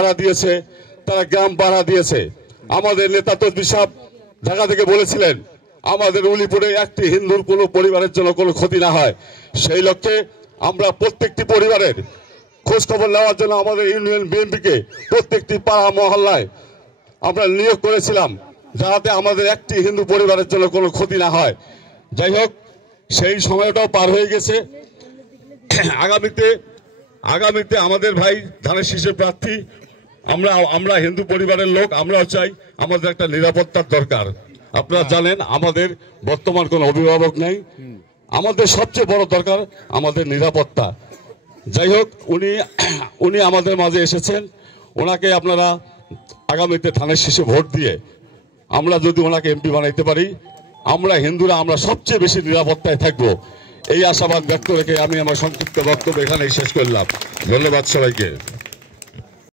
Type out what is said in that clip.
ভাড়া দিয়েছে, তারা গ্রাম ভাড়া দিয়েছে। আমাদের নেতা তসবির সাহেব ঢাকা থেকে বলেছিলেন আমাদের উলিপুরে একটি হিন্দুর কোনো পরিবারের জন্য কোনো ক্ষতি না হয়। সেই লক্ষ্যে আমরা প্রত্যেকটি পরিবারের খোঁজ খবর নেওয়ার জন্য আমাদের ইউনিয়ন বিএনপিকে প্রত্যেকটি পাড়া মহল্লায় আমরা নিয়োগ করেছিলাম, যাতে আমাদের একটি হিন্দু পরিবারের জন্য কোনো ক্ষতি না হয়। যাই হোক, সেই সময়টাও পার হয়ে গেছে। আগামীতে আমাদের ভাই ধানের শীষের প্রার্থী, আমরা হিন্দু পরিবারের লোক, আমরাও চাই আমাদের একটা নিরাপত্তার দরকার। আপনারা জানেন আমাদের বর্তমান কোনো অভিভাবক নেই, আমাদের সবচেয়ে বড় দরকার আমাদের নিরাপত্তা। যাই হোক, উনি আমাদের মাঝে এসেছেন, ওনাকে আপনারা আগামীতে ধানের শীষে ভোট দিয়ে আমরা যদি ওনাকে এমপি বানাইতে পারি, আমরা হিন্দুরা আমরা সবচেয়ে বেশি নিরাপত্তায় থাকবো। এই আশাবাদ ব্যক্ত রেখে আমি আমার সংক্ষিপ্ত বক্তব্য এখানেই শেষ করলাম। ধন্যবাদ সবাইকে।